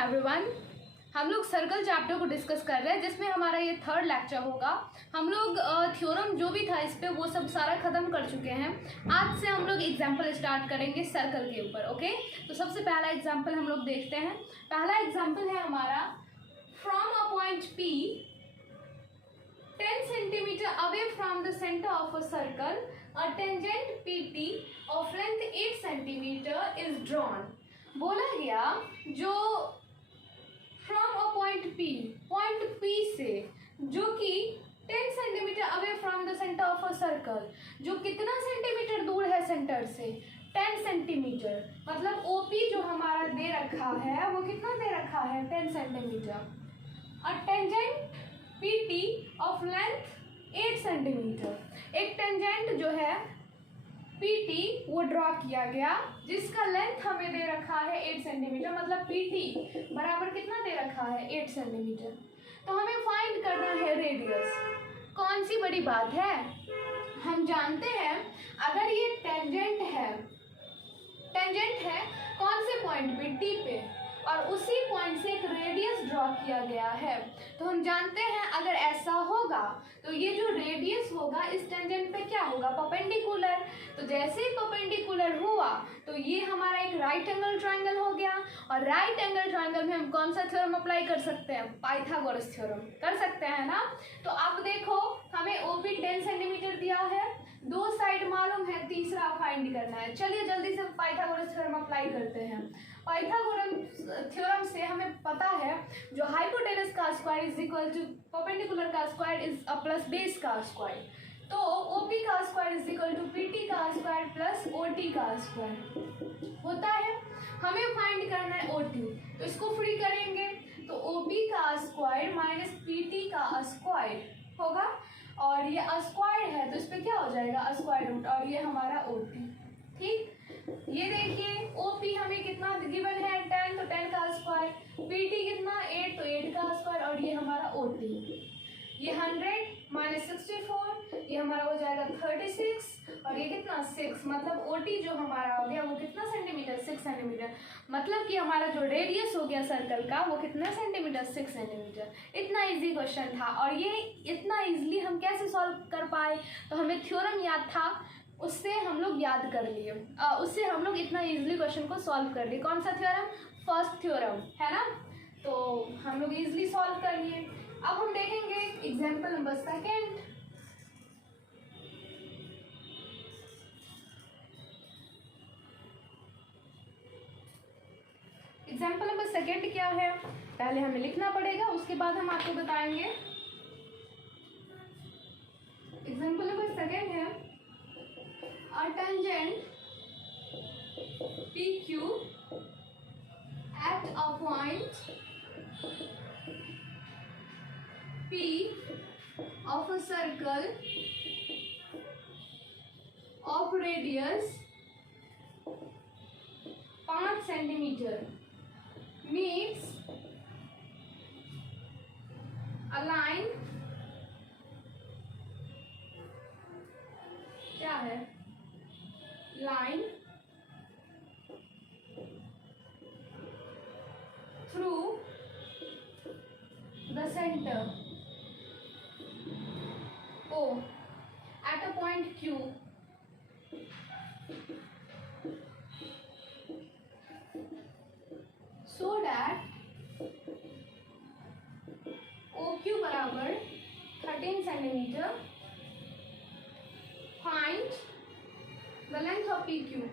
Everyone, हम लोग circle chapter को डिस्कस कर रहे हैं जिसमें हमारा ये थर्ड लेक्चर होगा। हम लोग थ्योरम जो भी था इस पे वो सब सारा खत्म कर चुके हैं। आज से हम लोग एग्जाम्पल स्टार्ट करेंगे सर्कल के ऊपर। ओके, तो सबसे पहला एग्जाम्पल हम लोग देखते हैं। पहला एग्जाम्पल है हमारा, from a point P 10 centimeter away from the center of a circle, a tangent PT of length 8 centimeter is drawn। बोला गया जो फ्रॉम अ पॉइंट P से जो कि 10 centimetre away from the centre of a circle, जो कितना centimetre दूर है सेंटर से, 10 सेंटीमीटर। मतलब OP जो हमारा दे रखा है वो कितना दे रखा है, 10 centimetre. A tangent PT of length 8 centimetre. एक टेंजेंट जो है PT वो ड्रॉ किया गया जिसका लेंथ हमें दे रखा है 8 सेंटीमीटर। मतलब PT बराबर कितना दे रखा है, 8 सेंटीमीटर। तो हमें फाइंड करना है रेडियस। कौन सी बड़ी बात है, हम जानते हैं अगर ये टेंजेंट है कौन से पॉइंट पे, T पे, और उसी पॉइंट से एक रेडियस ड्रॉ किया गया है, तो हम जानते हैं अगर ऐसा होगा तो ये जो रेडियस होगा इस टेंजेंट पे क्या होगा, परपेंडिकुलर। तो जैसे ही परपेंडिकुलर हुआ तो ये हमारा एक राइट एंगल ट्रायंगल हो गया। और राइट एंगल ट्रायंगल में हम कौन सा थ्योरम अप्लाई कर सकते हैं, पाइथागोरस थ्योरम कर सकते हैं ना। तो अब देखो हमें OP 10 सेंटीमीटर दिया है, दो साइड मालूम है, तीसरा फाइंड करना है। चलिए जल्दी से पाइथागोरस थ्योरम अप्लाई करते हैं। पाइथागोरस थ्योरम से हमें पता है जो हाइपोटेनस का square is equal to perpendicular का square is a plus base का स्क्वायर। तो OP का square is equal to PT का स्क्वायर प्लस OT का स्क्वायर होता है। हमें फाइंड करना है OT, तो इसको फ्री करेंगे तो OP का स्क्वायर माइनस PT का स्क्वायर होगा। और ये स्क्वायर है तो इस पे क्या हो जाएगा, स्क्वायर रूट, और ये हमारा OT। ठीक, ये देखिए OP हमें कितना गिवन है, 10, तो 10 का स्क्वायर, PT कितना 8, तो 8 का स्क्वायर, और ये हमारा OT। ये 100 माइनस 64, ये हमारा हो जाएगा 36, और ये कितना 6। मतलब OT जो हमारा हो गया वो कितना सेंटीमीटर, 6 सेंटीमीटर। मतलब कि हमारा जो रेडियस हो गया सर्कल का वो कितना सेंटीमीटर, 6 सेंटीमीटर। इतना इजी क्वेश्चन था। और ये इतना इजीली हम कैसे सॉल्व कर पाए, तो हमें थ्योरम याद था, उससे हम लोग याद कर लिए, उससे हम लोग इतना इजीली क्वेश्चन को सॉल्व कर लिए। कौन सा थ्योरम, फर्स्ट थ्योरम है ना, तो हम लोग इजीली सॉल्व कर लिए। अब हम देखेंगे example number second. Example number second क्या है, पहले हमें लिखना पड़ेगा, उसके बाद हम आपको बताएंगे। एग्जाम्पल नंबर सेकेंड है, a tangent PQ at a point P of a circle of radius 5 centimeter meets a line, क्या है, line through the center O at a point Q, so that OQ बराबर 13 centimetre. Find the length of PQ।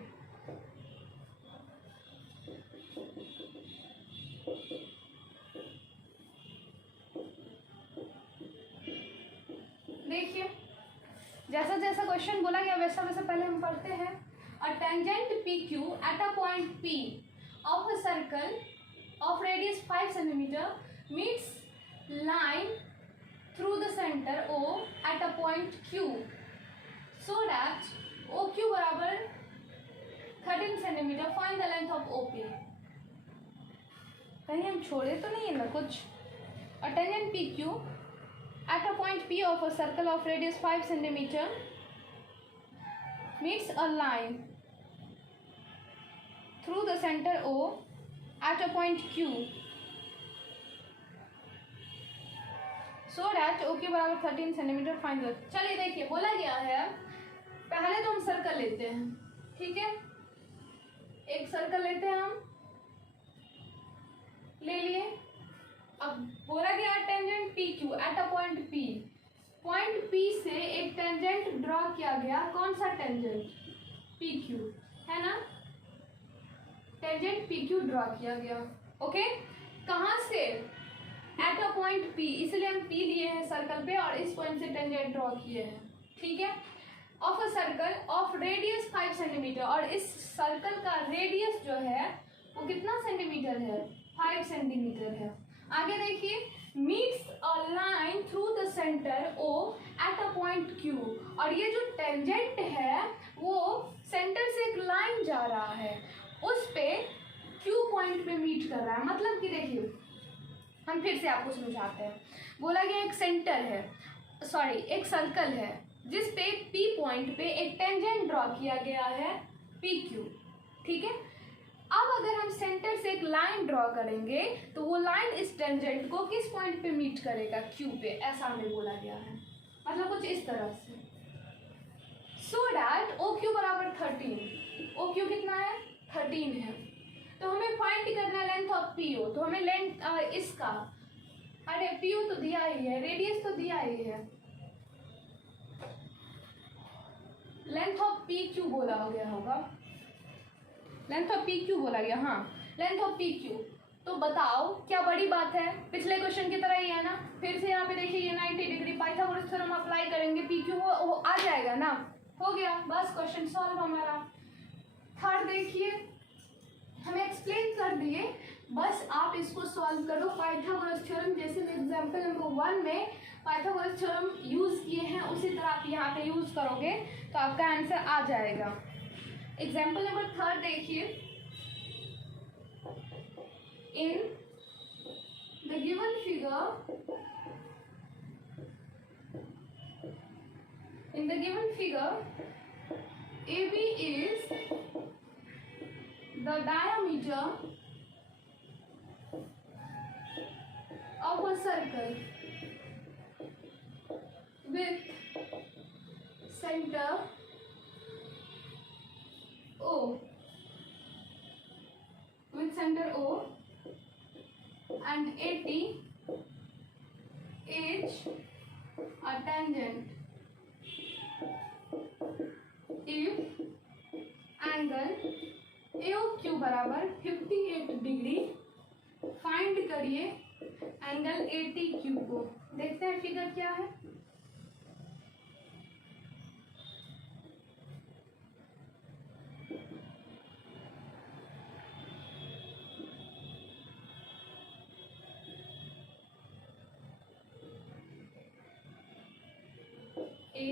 देखिए जैसा जैसा question बोला गया वैसा वैसा पहले हम पढ़ते हैं। A tangent PQ eight a point P of a circle of radius 5 centimetre meets line through the centre O eight a point Q, so that OQ बराबर 13 centimetre. Find the length of OP। कहीं हम छोड़े तो नहीं है ना कुछ। A tangent PQ at a point P of a circle of radius 5 centimeter meets a line through the center O at a point Q, so that okay बराबर 13 centimetre find the. चलिए देखिए बोला गया है, पहले तो हम सर्कल लेते हैं, ठीक है, एक सर्कल लेते हैं हम, ले लिए। अब बोला गया tangent P Q eight a point P, point P से एक टेंजेंट ड्रॉ किया गया, कौन सा टेंजेंट, पी क्यू, है ना, टेंजेंट पी क्यू ड्रॉ किया गया। ओके, कहाँ से, एट अ पॉइंट पी, इसलिए हम पी लिए हैं सर्कल पे और इस पॉइंट से टेंजेंट ड्रॉ किए हैं, ठीक है, of a circle of radius 5 centimetre, और इस सर्कल का रेडियस जो है वो कितना सेंटीमीटर है, 5 सेंटीमीटर है। आगे देखिए, meets a line through the centre O at a point Q, और ये जो टेंजेंट है वो सेंटर से एक लाइन जा रहा है, उस पे क्यू पॉइंट पे मीट कर रहा है। मतलब कि देखिए हम फिर से आपको समझाते हैं, बोला गया एक सेंटर है, सॉरी एक सर्कल है जिस पे पी पॉइंट पे एक टेंजेंट ड्रॉ किया गया है पी क्यू, ठीक है। अब अगर हम सेंटर से एक लाइन ड्रॉ करेंगे तो वो लाइन इस टेंजेंट को किस पॉइंट पे मीट करेगा, क्यू पे, ऐसा हमें बोला गया है, मतलब कुछ इस तरह से। सो डैट ओ क्यू बराबर 13, ओ क्यू कितना है, 13 है, तो हमें फाइंड करना है लेंथ ऑफ पी ओ, तो हमें लेंथ इसका, अरे पी ओ तो दिया ही है, रेडियस तो दिया ही है, लेंथ ऑफ पी क्यू बोला गया होगा, लेंथ ऑफ पी क्यू बोला गया, हाँ लेंथ ऑफ पी क्यू। तो बताओ क्या बड़ी बात है, पिछले क्वेश्चन की तरह ही है ना। फिर से यहाँ पे देखिए ये 90 डिग्री पाइथागोरस थ्योरम अप्लाई करेंगे, पी क्यू वो आ जाएगा ना, हो गया, बस क्वेश्चन सॉल्व हमारा। थर्ड देखिए हमें एक्सप्लेन कर दिए, बस आप इसको सॉल्व करो पाइथागोरस थ्योरम, जैसे एग्जाम्पल नंबर 1 में पाइथागोरस थ्योरम यूज किए हैं उसी तरह आप यहाँ पे यूज करोगे तो आपका आंसर आ जाएगा। एग्जाम्पल नंबर 3 देखिए, इन the given figure AB is the diameter of a circle with center O, and AT is a tangent if angle AOQ बराबर 58 डिग्री, फाइंड करिए एंगल ATQ को। देखते हैं फिगर क्या है, A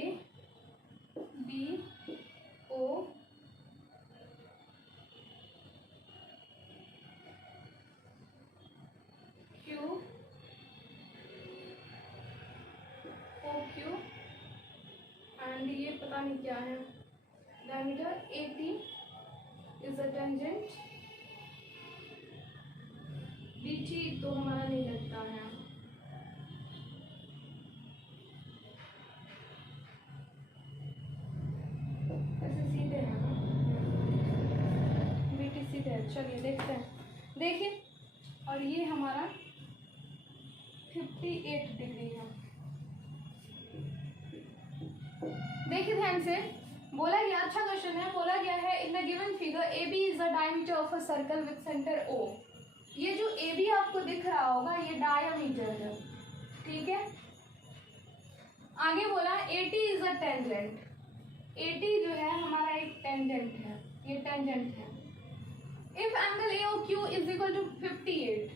B O Q OQ and ये पता नहीं क्या है, diameter AT is a tangent, BT तो हमारा नहीं लगता है, ऐसे सीधे है ना, BT सीधे है। चलिए देखते हैं, देखिए और ये हमारा 58 डिग्री है। देखिए ध्यान से, बोला गया, अच्छा क्वेश्चन है, बोला गया है इन the given figure AB is the diameter of a circle with centre O। ये जो AB आपको दिख रहा होगा ये डायमीटर है, ठीक है। आगे बोला AT is a tangent, AT जो है हमारा एक टेंजेंट है, ये टेंजेंट है। If angle AOQ is equal to 58,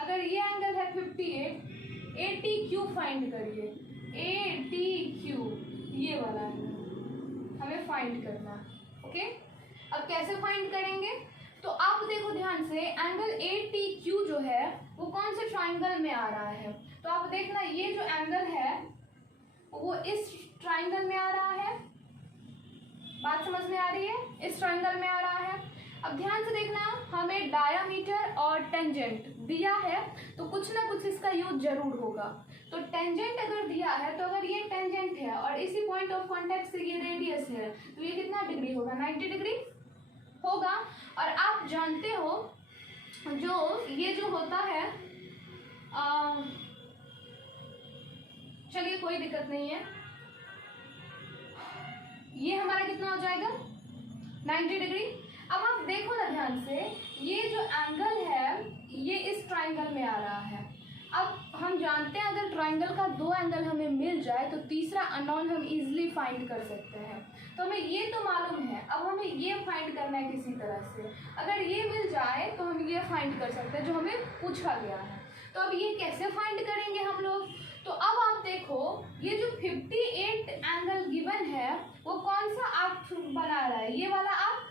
अगर ये एंगल है 58, ATQ फाइंड करिए, ATQ ये वाला है हमें फाइंड करना है, ओके। अब कैसे फाइंड करेंगे, तो आप देखो ध्यान से, एंगल ATQ जो है वो कौन से ट्राइंगल में आ रहा है, तो आप देखना ये जो एंगल है वो इस ट्राइंगल में आ रहा है, बात समझ में आ रही है, इस ट्राइंगल में आ रहा है। अब ध्यान से देखना, हमें डायामीटर और टेंजेंट दिया है तो कुछ ना कुछ इसका यूज जरूर होगा। तो टेंजेंट अगर दिया है तो अगर ये टेंजेंट है और इसी पॉइंट ऑफ कांटेक्ट से ये रेडियस है तो ये कितना डिग्री होगा, 90 डिग्री होगा। और आप जानते हो जो ये जो होता है, चलिए कोई दिक्कत नहीं है, ये हमारा कितना हो जाएगा 90 डिग्री। अब आप देखो ना ध्यान से, ये जो एंगल है ये इस ट्राइंगल में आ रहा है। अब हम जानते हैं अगर ट्राइंगल का दो एंगल हमें मिल जाए तो तीसरा अननोन हम इजीली फाइंड कर सकते हैं। तो हमें ये तो मालूम है, अब हमें ये फाइंड करना है किसी तरह से। अगर ये मिल जाए तो हम ये फाइंड कर सकते हैं जो हमें पूछा गया है। तो अब ये कैसे फाइंड करेंगे हम लोग, तो अब आप देखो ये जो 58 एंगल गिवन है वो कौन सा आर्क बना रहा है, ये वाला आर्क।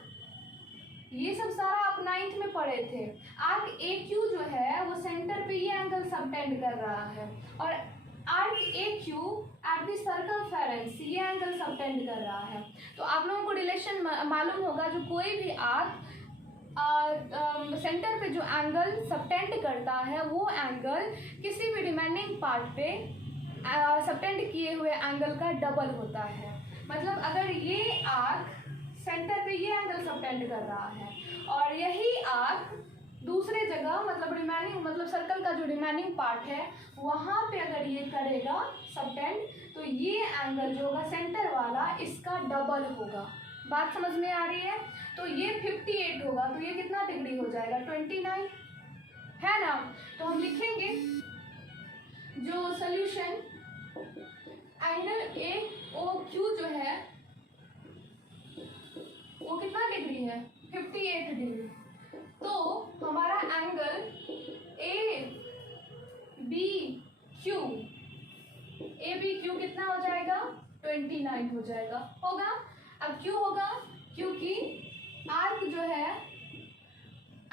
ये सब सारा आप 9th में पढ़े थे। आर्क AQ जो है वो सेंटर पे ये एंगल सबटेंड कर रहा है और arc AQ at the circumference ये एंगल सबटेंड कर रहा है। तो आप लोगों को रिलेशन मालूम होगा, जो कोई भी आर्क सेंटर पे जो एंगल सबटेंड करता है वो एंगल किसी भी रिमेनिंग पार्ट पे सबटेंड किए हुए एंगल का डबल होता है। मतलब अगर ये आर्क सेंटर पे ये एंगल सबटेंड कर रहा है और यही आर्क दूसरे जगह मतलब रिमेनिंग मतलब सर्कल का जो रिमेनिंग पार्ट है वहाँ पे अगर ये करेगा सबटेंड तो ये एंगल जो होगा सेंटर वाला इसका डबल होगा। बात समझ में आ रही है। तो ये 58 होगा तो ये कितना डिग्री हो जाएगा 29 है ना। तो हम लिखेंगे जो सोल्यूशन एंगल AOQ जो है वो कितना डिग्री है 58 डिग्री। तो हमारा एंगल ABQ कितना हो जाएगा 29 हो जाएगा होगा। अब क्यों होगा, क्योंकि आर्क जो है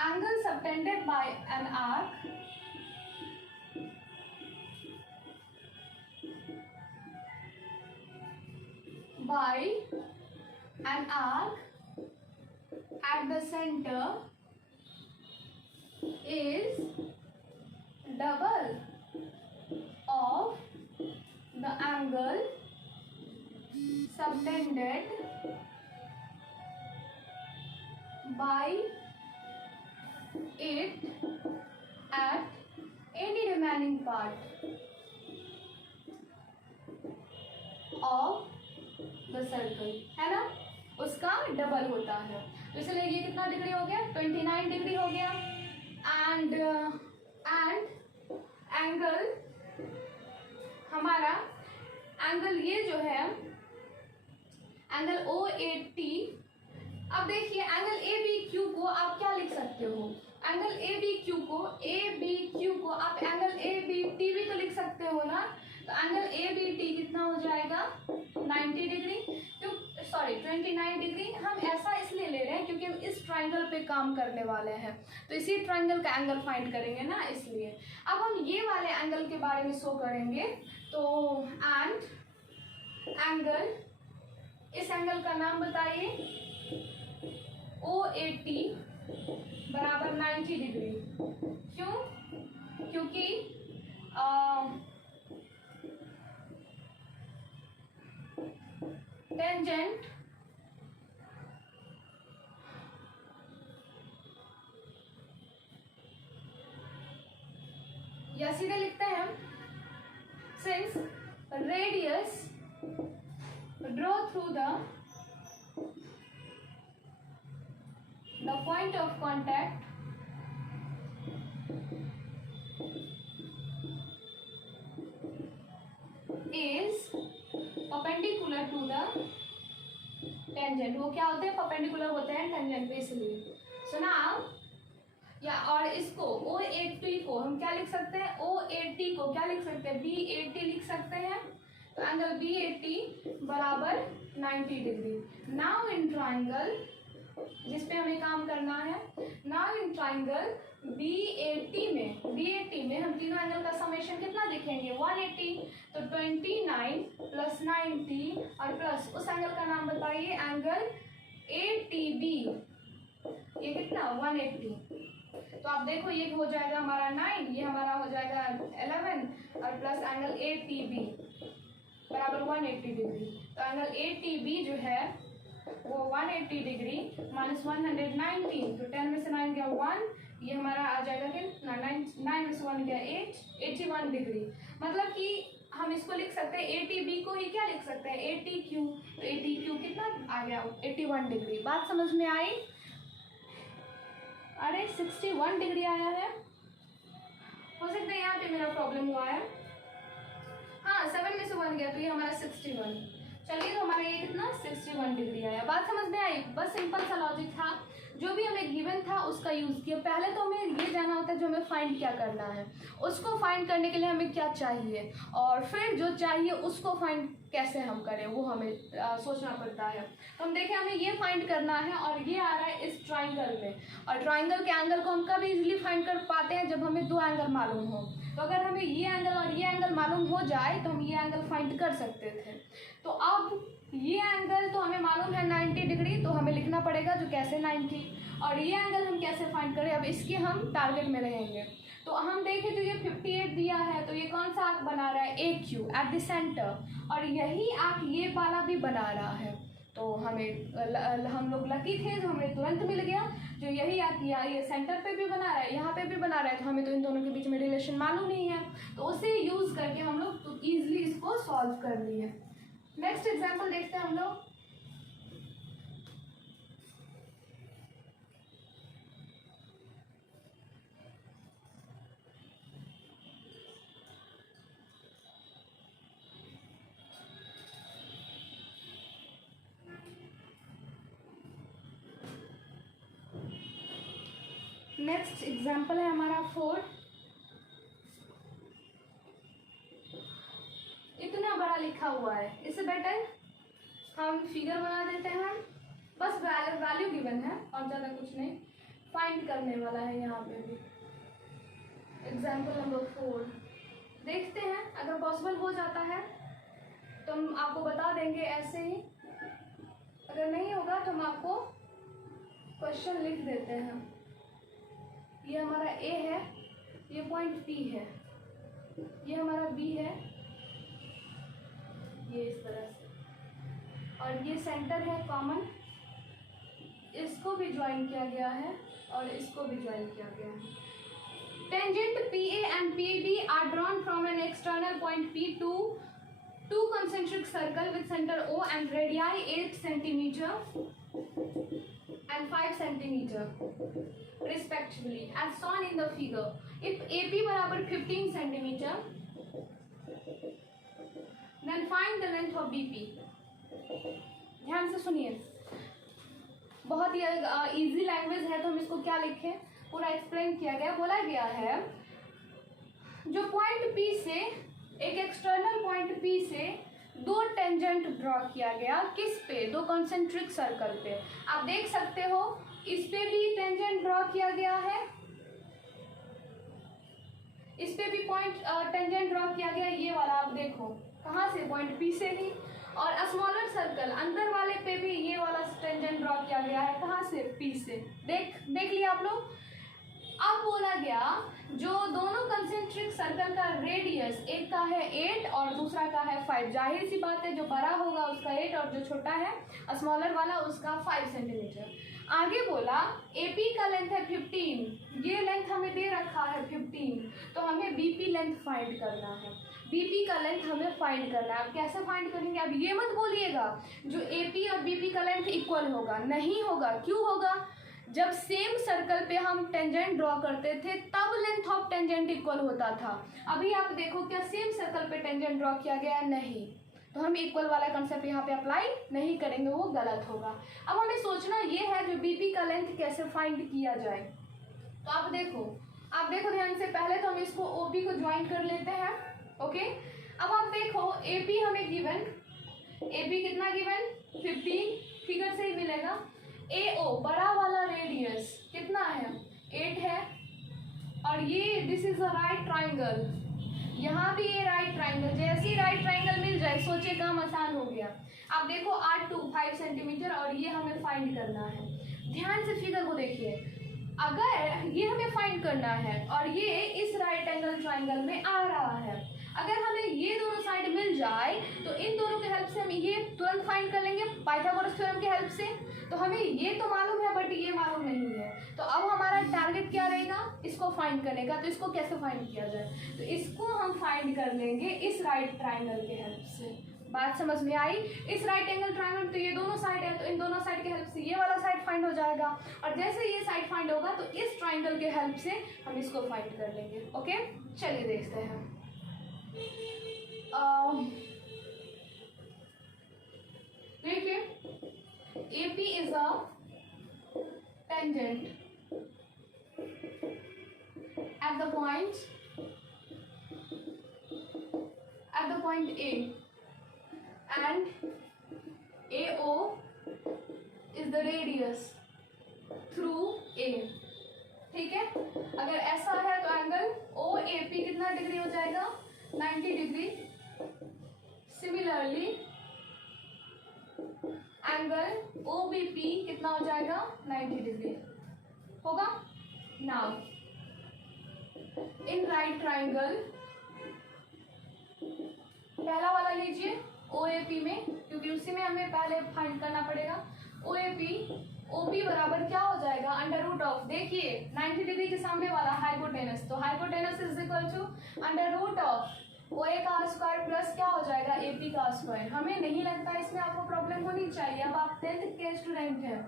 angle subtended bye an arc by an arc at the center is double of the angle subtended by it at any remaining part of the circle है ना, उसका डबल होता है। तो इसलिए ये कितना डिग्री हो गया 29 डिग्री हो गया। एंड एंगल हमारा एंगल ये जो है एंगल OAT। अब देखिए एंगल ABQ को आप क्या लिख सकते हो, एंगल ABQ को आप एंगल ABT भी तो लिख सकते हो ना। तो एंगल ABT कितना हो जाएगा 90 डिग्री, क्यों सॉरी 29 डिग्री। हम ऐसा इसलिए ले रहे हैं क्योंकि हम इस ट्राइंगल पे काम करने वाले हैं तो इसी ट्राइंगल का एंगल फाइंड करेंगे ना, इसलिए। अब हम ये वाले एंगल के बारे में शो करेंगे। तो एंड एंगल, इस एंगल का नाम बताइए OAT बराबर 90 डिग्री। क्यों, क्योंकि टेंजेंट या सीधे लिखते हैं हम since radius draw through the point of contact is perpendicular to the tangent। वो क्या होते हैं perpendicular होते हैं tangent पे, इसलिए। So now या और इसको OAT को हम क्या लिख सकते हैं, OAT को क्या लिख सकते हैं BAT लिख सकते हैं। तो एंगल BAT बराबर 90 डिग्री। नाउ इन ट्राइंगल जिस पे हमें काम करना है, नाउ इन ट्राइंगल BAT में हम तीनों एंगल का समेशन कितना लिखेंगे 180। तो 29 प्लस 90 और प्लस उस एंगल का नाम बताइए एंगल ATB ये कितना 180। तो आप देखो ये हो जाएगा हमारा 9, ये हमारा हो जाएगा 11 और प्लस एंगल ATB बराबर 180 डिग्री। तो एंगल ATB जो है वो 180 डिग्री माइनस 119, तो 10 में से 9 गया 1, ये हमारा आ जाएगा कि 9 में से 1 गया 8, 81 डिग्री। मतलब कि हम इसको लिख सकते हैं ATB को ही क्या लिख सकते हैं ATQ। तो ATQ कितना आ गया 81 डिग्री। बात समझ में आई? अरे 61 डिग्री आया है, हो सकता है यहाँ पे मेरा प्रॉब्लम हुआ है। हाँ 7 में से 1 गया तो ये हमारा 61। चलिए तो हमारा ये कितना 61 डिग्री आया। बात समझ में आई? बस सिंपल सा लॉजिक था, जो भी हमें गिवन था उसका यूज़ किया। पहले तो हमें ये जानना होता है जो हमें फाइंड क्या करना है, उसको फाइंड करने के लिए हमें क्या चाहिए, और फिर जो चाहिए उसको फाइंड कैसे हम करें वो हमें सोचना पड़ता है। तो हम देखें हमें ये फाइंड करना है और ये आ रहा है इस ट्राइंगल में, और ट्राइंगल के एंगल को हम कब इजीली फाइंड कर पाते हैं जब हमें दो एंगल मालूम हो। तो अगर हमें ये एंगल और ये एंगल मालूम हो जाए तो हम ये एंगल फाइंड कर सकते थे। तो अब ये एंगल तो हमें मालूम है 90 डिग्री, तो हमें लिखना पड़ेगा जो कैसे 90, और ये एंगल हम कैसे फाइंड करें, अब इसके हम टारगेट में रहेंगे। तो हम देखें तो ये 58 दिया है, तो ये कौन सा आर्क बना रहा है AQ एट द सेंटर, और यही आर्क ये वाला भी बना रहा है। तो हमें हम लोग लकी थे जो हमें तुरंत मिल गया, जो यही आर्क ये सेंटर पे भी बना रहा है, यहाँ पे भी बना रहा है, तो हमें तो इन दोनों के बीच में रिलेशन मालूम नहीं है, तो उसे यूज़ करके हम लोग तो ईजिली इसको सॉल्व कर लिए। नेक्स्ट एग्जाम्पल देखते हैं हम लोग। नेक्स्ट एग्जाम्पल है हमारा 4। इतना बड़ा लिखा हुआ है, इससे बेटर हम फिगर बना देते हैं। बस वैल्यू गिवन है और ज़्यादा कुछ नहीं, फाइंड करने वाला है यहाँ पे भी। एग्जाम्पल नंबर 4 देखते हैं, अगर पॉसिबल हो जाता है तो हम आपको बता देंगे ऐसे ही, अगर नहीं होगा तो हम आपको क्वेश्चन लिख देते हैं। ये हमारा A है, ये पॉइंट P है, ये हमारा B है, ये इस तरह से, और ये सेंटर है कॉमन, इसको भी ज्वाइन किया गया है और इसको भी ज्वाइन किया गया है। Tangent PA and PB are drawn from an external point P to two concentric circle with center O and radii 8 centimeter and 5 centimeter respectively as shown in the figure. If AP बराबर 15 centimeter, then find the length of BP. ध्यान से सुनिए, बहुत ही easy language है, तो हम इसको क्या लिखें, पूरा एक्सप्लेन किया गया। बोला गया है जो पॉइंट P से, एक एक्सटर्नल पॉइंट P से दो टेंजेंट ड्रॉ किया गया, किस पे, दो कॉन्सेंट्रिक सर्कल पे। आप देख सकते हो इस पे भी टेंजेंट ड्रॉ किया गया है, इस पे भी पॉइंट टेंजेंट ड्रॉ किया गया, ये वाला आप देखो कहाँ से, पॉइंट P से ही। और स्मॉलर सर्कल अंदर वाले पे भी ये वाला टेंजेंट ड्रॉ किया गया है, कहाँ से, P से। देख लिया आप लोग। अब बोला गया जो दोनों कंसेंट्रिक सर्कल का रेडियस, एक का है 8 और दूसरा का है 5, जाहिर सी बात है जो बड़ा होगा उसका 8 और जो छोटा है स्मॉलर वाला उसका 5 सेंटीमीटर। आगे बोला AP का लेंथ है 15, ये लेंथ हमें दे रखा है 15, तो हमें BP लेंथ फाइंड करना है, BP का लेंथ हमें फाइंड करना है। अब कैसे फाइंड करेंगे, अब ये मत बोलिएगा जो AP और BP का लेंथ इक्वल होगा, नहीं होगा। क्यों होगा, जब सेम सर्कल पे हम टेंजेंट ड्रॉ करते थे तब लेंथ ऑफ टेंजेंट इक्वल होता था। अभी आप देखो क्या सेम सर्कल पे टेंजेंट ड्रॉ किया गया है, नहीं, तो हम इक्वल वाला कंसेप्ट यहाँ पे अप्लाई नहीं करेंगे, वो गलत होगा। अब हमें सोचना ये है जो बीपी का लेंथ कैसे फाइंड किया जाए। तो आप देखो ध्यान से, पहले तो हम इसको ओपी को ज्वाइन कर लेते हैं। ओके, अब आप देखो एपी हमें गिवन, एपी कितना गिवन 15, फिगर से ही मिलेगा। AO बड़ा वाला रेडियस कितना है 8 है, और ये this is a right triangle, यहाँ भी ये राइट ट्राइंगल, जैसे ही राइट ट्राइंगल मिल जाए सोचिए काम आसान हो गया। आप देखो R2 5 सेंटीमीटर और ये हमें फाइंड करना है। ध्यान से फिगर को देखिए, अगर ये हमें फाइंड करना है और ये इस राइट एंगल ट्राइंगल में आ रहा है, अगर हमें ये दोनों साइड मिल जाए तो इन दोनों के हेल्प से हम ये तुरंत फाइंड कर लेंगे पाइथागोरस थ्योरम के हेल्प से। तो हमें ये तो मालूम है बट ये मालूम नहीं है, तो अब हमारा टारगेट क्या रहेगा, इसको फाइंड करने का। तो इसको कैसे फाइंड किया जाए, तो इसको हम फाइंड कर लेंगे इस राइट ट्राइंगल के हेल्प से। बात समझ में आई? इस राइट एंगल ट्राइंगल तो ये दोनों साइड है, तो इन दोनों साइड के हेल्प से ये वाला साइड फाइंड हो जाएगा, और जैसे ये साइड फाइंड होगा तो इस ट्राइंगल के हेल्प से हम इसको फाइंड कर लेंगे। ओके, चलिए देखते हैं। देखिए, AP is a tangent at the point A, and AO is the radius through A। ठीक है, अगर ऐसा है तो एंगल OAP कितना डिग्री हो जाएगा, 90 डिग्री। सिमिलरली एंगल OBP कितना हो जाएगा, 90 डिग्री होगा। नाउ इन राइट ट्राइंगल, पहला वाला लीजिए OAP में, क्योंकि उसी में हमें पहले फाइंड करना पड़ेगा। OAP OP बराबर क्या हो जाएगा, अंडर रूट ऑफ, देखिए 90 डिग्री के सामने वाला हाइपोटेनस, तो hypotenuse is equal to under root of OA का स्क्वायर प्लस क्या हो जाएगा, AP का स्क्वायर। हमें नहीं लगता इसमें आपको प्रॉब्लम होनी चाहिए, अब आप 10th के स्टूडेंट हैं।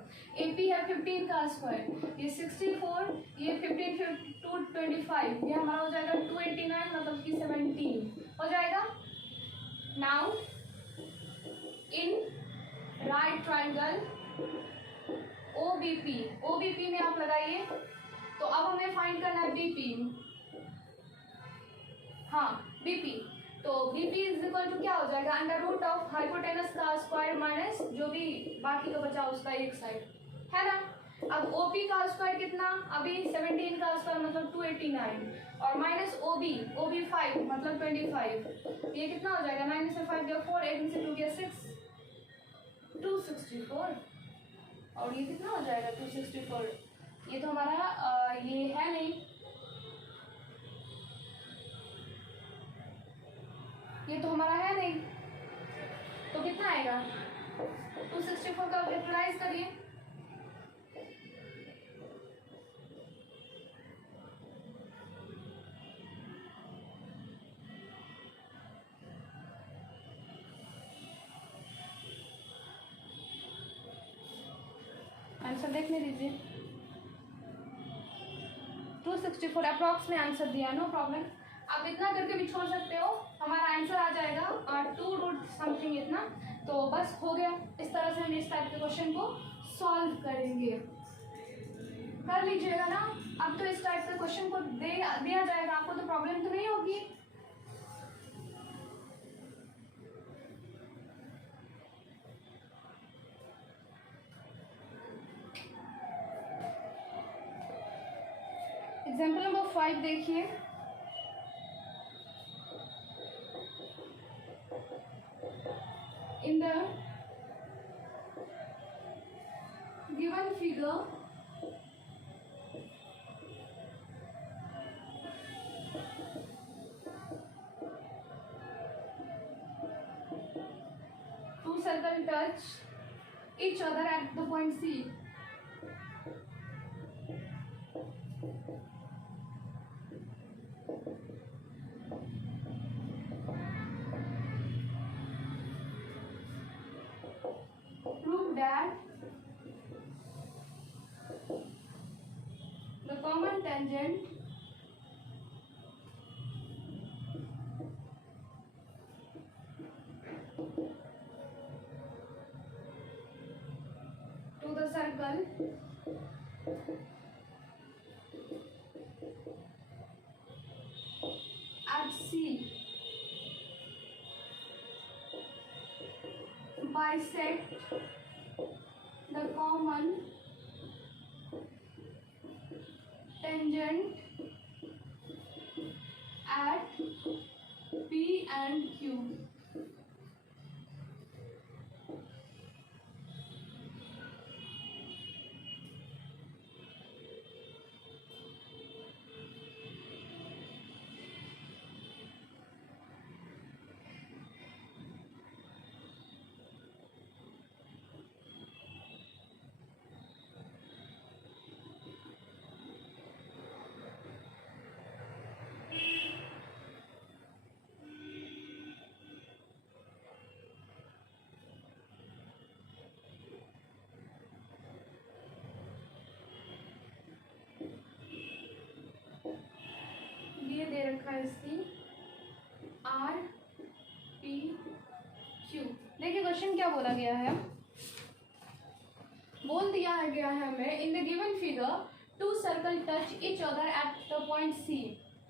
AP है 15 का स्क्वायर, ये 64, ये 15 2 25, ये हमारा हो जाएगा 289, मतलब कि 17 हो जाएगा। Now in right triangle OBP में आप लगाइए, तो अब हमें फाइंड करना है BP। हाँ, BP, तो BP इज इक्वल टू क्या हो जाएगा, अंडर रूट ऑफ हाइपोटेनस का स्क्वायर माइनस जो भी बाकी का बचा उसका एक साइड, है ना। अब OP का स्क्वायर कितना, अभी 17 का स्क्वायर मतलब 289, और माइनस OB 5 मतलब 25, ये कितना हो जाएगा, 9 से 5 गया 4, 8 से 2 गया 6, 264, और ये कितना हो जाएगा 264, ये तो हमारा ये है नहीं, ये तो हमारा है नहीं, तो कितना आएगा 264 का फैक्टराइज करिए, आंसर देखने दीजिए। 264 अप्रॉक्स में आंसर दिया, नो प्रॉब्लम, आप इतना करके भी छोड़ सकते हो, हमारा आंसर आ जाएगा 2 रूट समथिंग इतना, तो बस हो गया। इस तरह से हम इस टाइप के क्वेश्चन को सॉल्व करेंगे, कर लीजिएगा ना। अब तो इस टाइप के क्वेश्चन को दिया जाएगा, आपको तो प्रॉब्लम तो नहीं होगी। एग्जाम्पल नंबर 5 देखिए, in the given figure two circles touch each other at the point C. Prove that the common tangent to the circle at C bisect the common tangent at P and Q. लिखा है C R P Q। देखिए question क्या बोला गया है, बोल दिया है गया है हमें in the given figure two circle touch each other at the point C।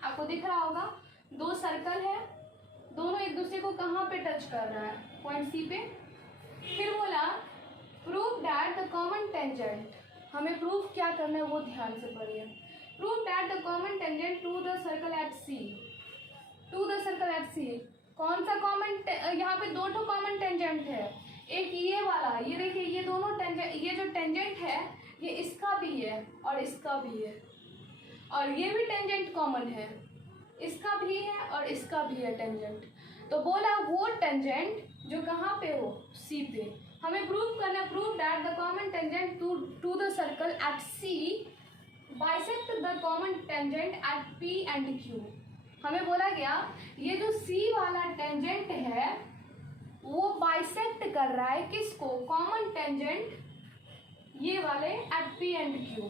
आपको दिख रहा होगा दो सर्कल है, दोनों एक दूसरे को कहाँ पे टच कर रहा है, पॉइंट C पे। फिर बोला prove that the common tangent, हमें प्रूफ क्या करना है वो ध्यान से पढ़िए। Prove that the common tangent to the circle at C, to the circle at C। कौन सा कॉमन, यहाँ पे दो ठो कॉमन टेंजेंट है, एक ये वाला, ये देखिए ये दोनों टेंजेंट, ये जो टेंजेंट है ये इसका भी है और इसका भी है, और ये भी टेंजेंट कॉमन है, इसका भी है और इसका भी है टेंजेंट। तो बोला वो टेंजेंट जो कहाँ पे हो, C पे। हमें प्रूव करना, prove that the common tangent to the circle at C bisect the common tangent at P and Q। हमें बोला गया ये जो C वाला टेंजेंट है वो बाइसेक्ट कर रहा है किसको, कॉमन टेंजेंट ये वाले एट P एंड Q।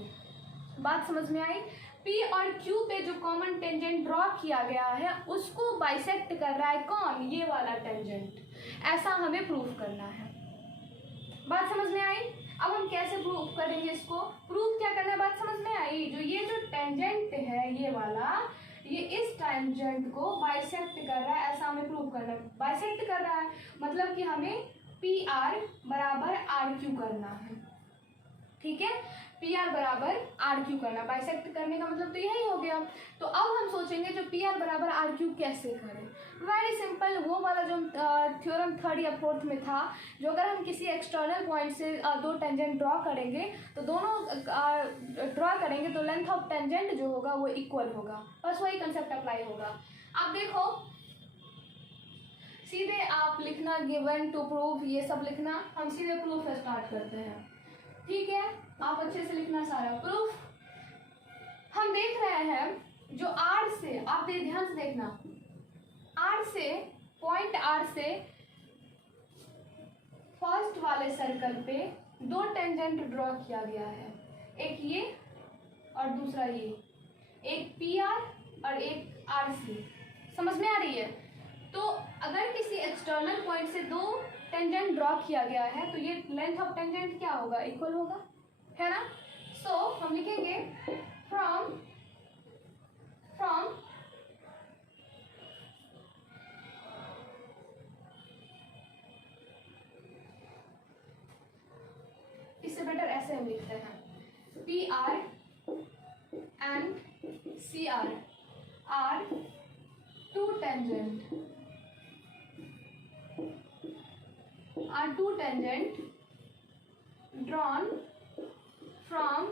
बात समझ में आई। P और Q पे जो कॉमन टेंजेंट ड्रॉ किया गया है उसको बाइसेक्ट कर रहा है कौन, ये वाला टेंजेंट। ऐसा हमें प्रूफ करना है। बात समझ में आई। अब हम कैसे प्रूफ करेंगे इसको, प्रूफ क्या करना है, बात समझ में आई। जो ये जो टेंजेंट है ये वाला, ये इस टेंजेंट को बाइसेक्ट कर रहा है, ऐसा हमें प्रूव करना है। बाइसेक्ट कर रहा है मतलब कि हमें पी आर बराबर आर क्यू करना है, ठीक है। पी आर बराबर आर क्यू करना, बाइसेक्ट करने का मतलब तो यही हो गया। तो अब हम सोचेंगे जो पी आर बराबर आर क्यू कैसे करें। वेरी सिंपल, वो वाला जो थ्योरम थर्ड या फोर्थ में था, जो अगर हम किसी एक्सटर्नल पॉइंट से दो टेंजेंट ड्रॉ करेंगे तो दोनों ड्रॉ करेंगे तो लेंथ ऑफ टेंजेंट जो होगा वो इक्वल होगा, बस वही कंसेप्ट अप्लाई होगा। आप देखो सीधे आप लिखना गिवन टू प्रूव, ये सब लिखना, हम सीधे प्रूफ स्टार्ट करते हैं, ठीक है। आप अच्छे से लिखना सारा प्रूफ। हम देख रहे हैं जो आर से, आप ध्यान से देखना, आर से पॉइंट आर से फर्स्ट वाले सर्कल पे दो टेंजेंट ड्रॉ किया गया है, एक ये और दूसरा ये, एक पी आर और एक आर सी। समझ में आ रही है। तो अगर किसी एक्सटर्नल पॉइंट से दो टेंजेंट ड्रॉ किया गया है तो ये लेंथ ऑफ टेंजेंट क्या होगा, इक्वल होगा, है ना। सो हम लिखेंगे फ्रॉम इससे बेटर ऐसे हम लिखते हैं, P R and C R two tangent, are two tangent drawn from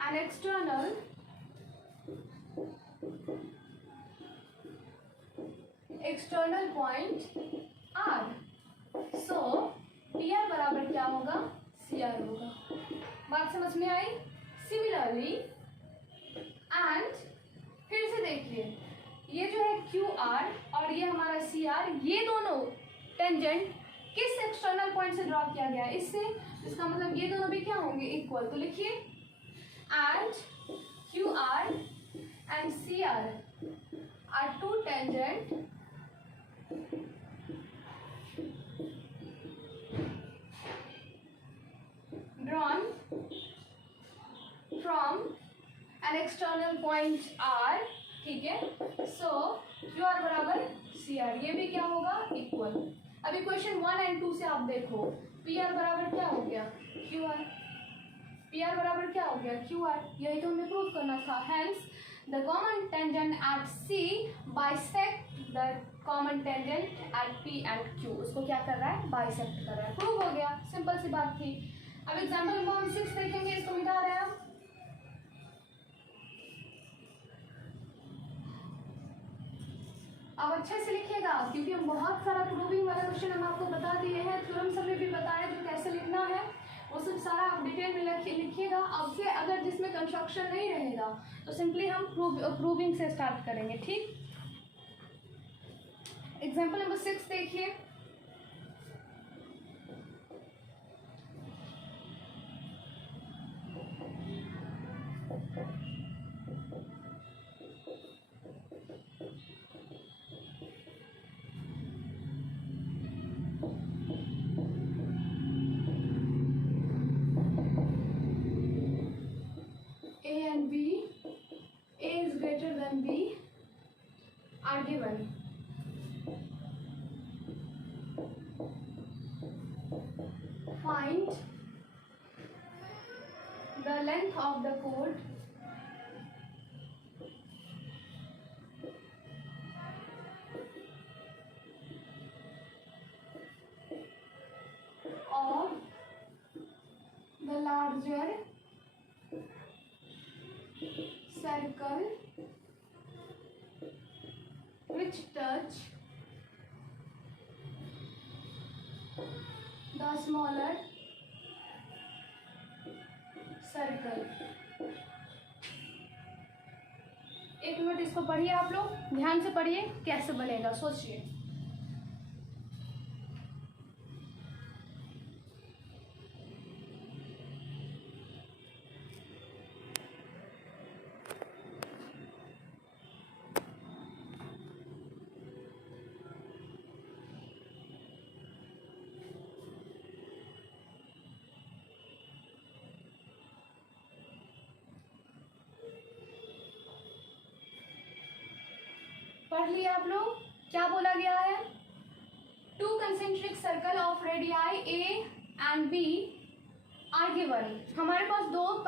an external point R. So PR बराबर क्या होगा, CR होगा। बात समझ में आई। सिमिलरली एंड फिर से देखिए, ये जो है QR और ये हमारा CR, ये दोनों टेंजेंट किस एक्सटर्नल पॉइंट से ड्रॉ किया गया है, इससे। इसका मतलब ये दोनों भी क्या होंगे, इक्वल। तो लिखिए and QR and CR are two tangent drawn from an external point R, ठीक है। सो QR बराबर CR, ये भी क्या होगा, इक्वल। अभी क्वेश्चन 1 एंड 2 से आप देखो, PR बराबर क्या हो गया, QR, PR बराबर क्या हो गया, QR, यही तो हमें प्रूव करना था। Hence the common tangent eight C bisect the common tangent at P and Q। उसको क्या कर रहा है, बाइसेक्ट कर रहा है। प्रूव हो गया, सिंपल सी बात थी। अब एग्जाम्पल नंबर हम 6 देखेंगे, इसको मिटा रहे हैं हम। अब अच्छे से लिखिएगा क्योंकि हम बहुत सारा प्रूविंग वाला क्वेश्चन हम आपको बता दिए हैं, थ्योरम सब में भी बताया जो कैसे लिखना है, वो सब सारा आप डिटेल में लिखिएगा। अब से अगर जिसमें कंस्ट्रक्शन नहीं रहेगा तो सिंपली हम प्रूविंग से स्टार्ट करेंगे, ठीक। एग्जाम्पल नंबर 6 देखिए। are given. Find the length of the chord of the larger circle which touch the smaller circle. एक मिनट इसको पढ़िए, आप लोग ध्यान से पढ़िए कैसे बनेगा, सोचिए। पढ़ लिया आप लोग, क्या बोला गया है? Two concentric circle of radii A and B are given. हमारे पास दो